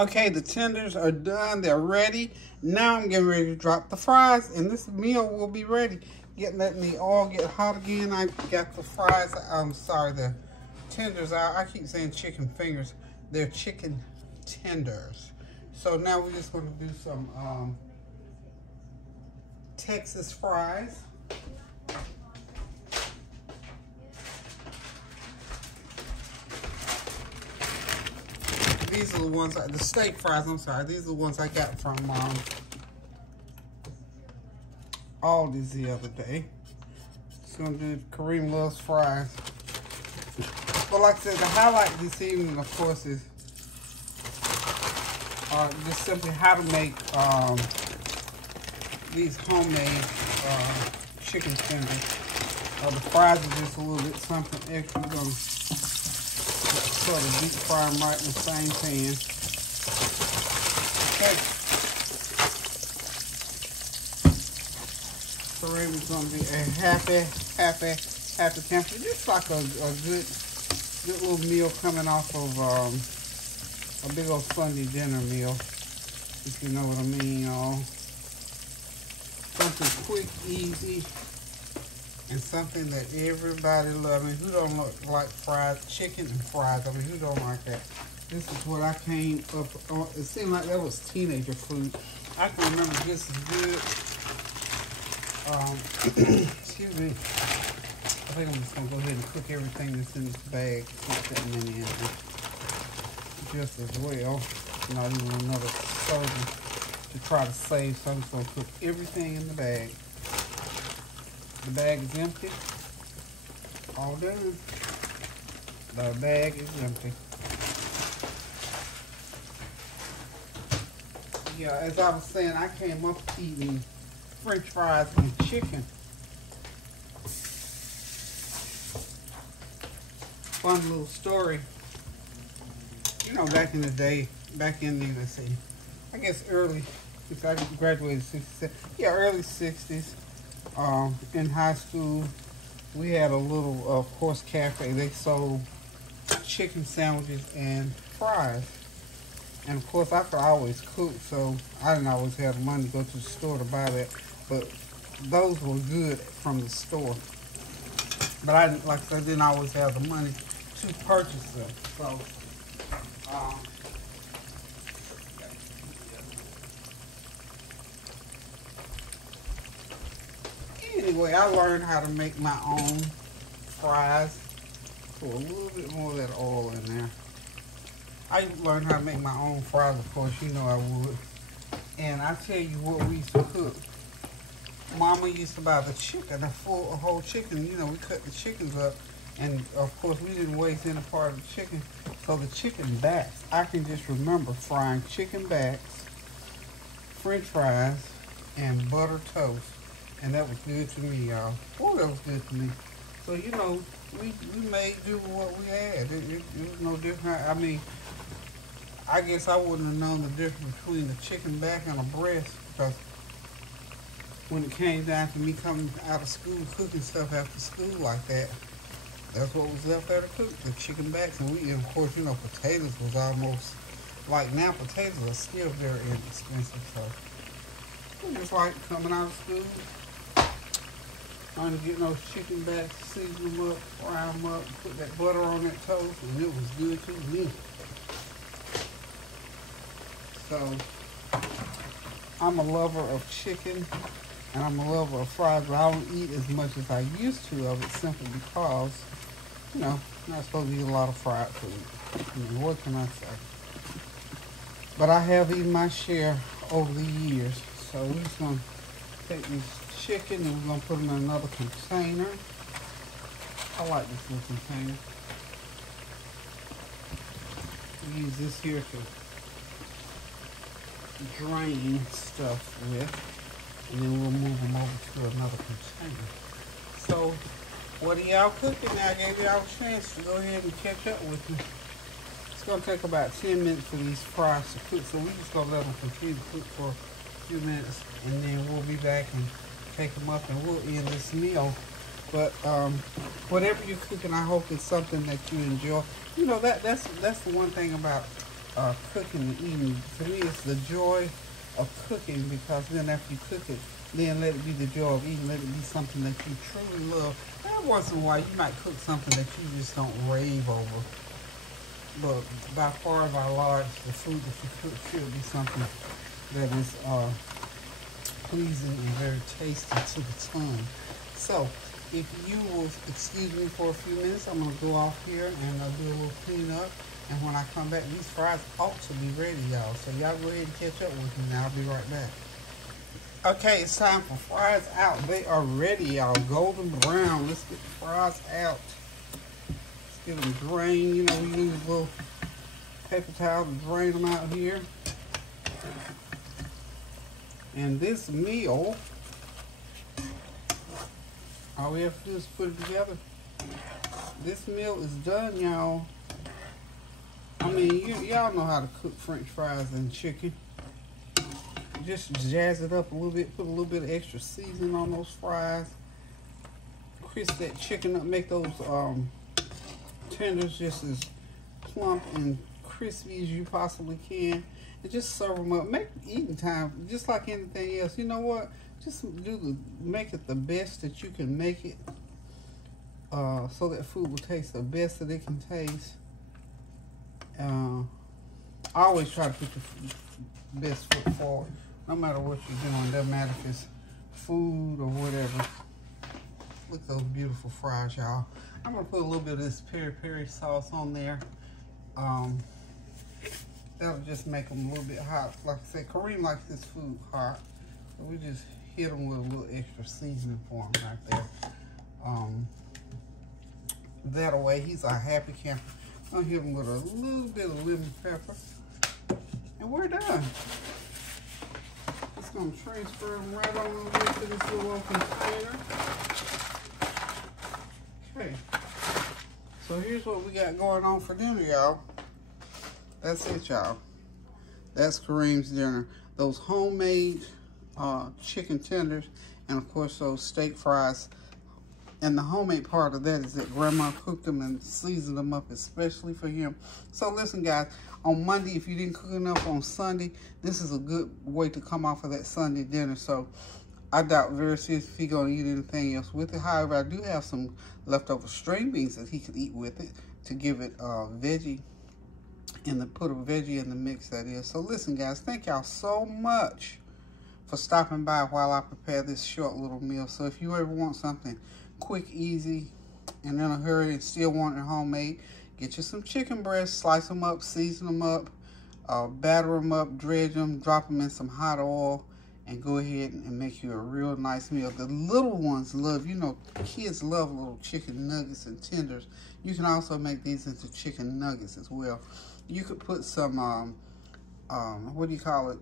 Okay, the tenders are done. They're ready. Now I'm getting ready to drop the fries, and this meal will be ready. Letting the oil get hot again. I got the fries. I'm sorry, the tenders out. I keep saying chicken fingers. They're chicken tenders. So now we're just going to do some Texas fries. These are the ones, the steak fries, I'm sorry. These are the ones I got from Aldi's the other day. Just gonna do Kareem loves fries. But like I said, the highlight this evening, of course, is just simply how to make these homemade chicken tenders. The fries are just a little bit something extra. We're gonna sort of deep fry them right in the same pan. Okay. Kareem is going to be a happy camper. Just like a good little meal coming off of a big old Sunday dinner meal, if you know what I mean, y'all. Something quick, easy, and something that everybody loves. I mean, who don't like fried chicken and fries? I mean, who don't like that? This is what I came up on. It seemed like that was teenager food. I can remember just as good. Excuse me. I think I'm just going to go ahead and cook everything that's in this bag. Not that many in there. Just as well. Not even another serving to try to save. So I'm just going to cook everything in the bag. The bag is empty. All done. The bag is empty. Yeah, as I was saying, I came up eating French fries and chicken. Fun little story. You know, back in the day, back in the, let's see, I guess early, since I graduated in 67, yeah, early 60s. In high school, we had a little, of course, cafe. They sold chicken sandwiches and fries. And of course, I could always cook, so I didn't always have the money to go to the store to buy that. But those were good from the store. But I didn't, like I said, I didn't always have the money to purchase them. So, anyway, I learned how to make my own fries. Put a little bit more of that oil in there. I learned how to make my own fries, of course, you know I would. And I tell you what we used to cook. Mama used to buy the chicken, a whole chicken. You know, we cut the chickens up. And, of course, we didn't waste any part of the chicken. So the chicken backs, I can just remember frying chicken backs, French fries, and butter toast. And that was good to me, y'all. Boy, that was good to me. So, you know, we made do with what we had. It was no different. I mean, I guess I wouldn't have known the difference between the chicken back and a breast, because when it came down to me coming out of school, cooking stuff after school like that, that's what was left there to cook, the chicken backs. And we, of course, you know, potatoes was almost, like now potatoes are still very inexpensive. So it was like coming out of school, trying to get those chicken backs, season them up, fry them up, put that butter on that toast, and it was good to me. So, I'm a lover of chicken, and I'm a lover of fries, but I don't eat as much as I used to of it simply because, you know, I'm not supposed to eat a lot of fried food. I mean, what can I say? But I have eaten my share over the years. So we're just going to take this chicken and we're going to put them in another container. I like this little container. We use this here to drain stuff with, and then we'll move them over to another container. So, what are y'all cooking now? I gave y'all a chance to go ahead and catch up with me. It's going to take about 10 minutes for these fries to cook, so we're just going to let them continue to cook for a few minutes, and then we'll be back and take them up, and we'll end this meal. But whatever you're cooking, I hope it's something that you enjoy. You know, that's the one thing about cooking and eating. To me, it's the joy of cooking, because then after you cook it, then let it be the joy of eating. Let it be something that you truly love. Every once in a while, you might cook something that you just don't rave over. But by far and by large, the food that you cook should be something that is pleasing and very tasty to the tongue. So, if you will excuse me for a few minutes, I'm going to go off here and do a little cleanup. And when I come back, these fries ought to be ready, y'all. So y'all go ahead and catch up with me, and I'll be right back. Okay, it's time for fries out. They are ready, y'all. Golden brown. Let's get the fries out. Let's get them drained. You know, we use a little paper towel to drain them out here. And this meal, all we have to do is put it together. This meal is done, y'all. I mean, y'all know how to cook French fries and chicken. Just jazz it up a little bit, put a little bit of extra seasoning on those fries. Crisp that chicken up, make those tenders just as plump and crispy as you possibly can. And just serve them up. Make eating time just like anything else. You know what? Just make it the best that you can make it, so that food will taste the best that it can taste. I always try to put the best foot forward, no matter what you're doing. Doesn't matter if it's food or whatever. Look at those beautiful fries, y'all. I'm gonna put a little bit of this peri-peri sauce on there. That'll just make them a little bit hot. Like I said, Kareem likes his food hot, so we just hit them with a little extra seasoning for him right there. That way, he's a happy camper. I'll hit them with a little bit of lemon pepper, and we're done. Just gonna transfer them right on over to this little container. Okay, so here's what we got going on for dinner, y'all. That's it, y'all. That's Kareem's dinner. Those homemade chicken tenders, and of course those steak fries. And the homemade part of that is that Grandma cooked them and seasoned them up especially for him. So listen, guys, on Monday, if you didn't cook enough on Sunday, this is a good way to come off of that Sunday dinner. So I doubt very seriously if he's going to eat anything else with it. However, I do have some leftover string beans that he could eat with it to give it veggie, and put a veggie in the mix, that is. So listen, guys, thank y'all so much for stopping by while I prepare this short little meal. So if you ever want something quick, easy, and in a hurry, and still want it homemade, get you some chicken breasts, slice them up, season them up, batter them up, dredge them, drop them in some hot oil, and go ahead and make you a real nice meal. The little ones love, you know, kids love little chicken nuggets and tenders. You can also make these into chicken nuggets as well. You could put some, what do you call it?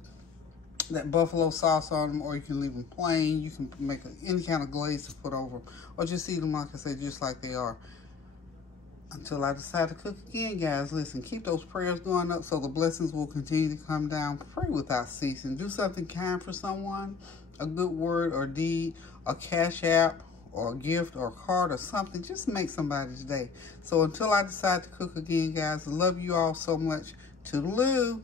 That buffalo sauce on them, or you can leave them plain. You can make any kind of glaze to put over them, or just eat them, like I said, just like they are. Until I decide to cook again, guys, listen, keep those prayers going up so the blessings will continue to come down. Pray without ceasing. Do something kind for someone, a good word or deed, a cash app, or a gift or a card or something. Just make somebody's day. So until I decide to cook again, guys, I love you all so much. Toodaloo.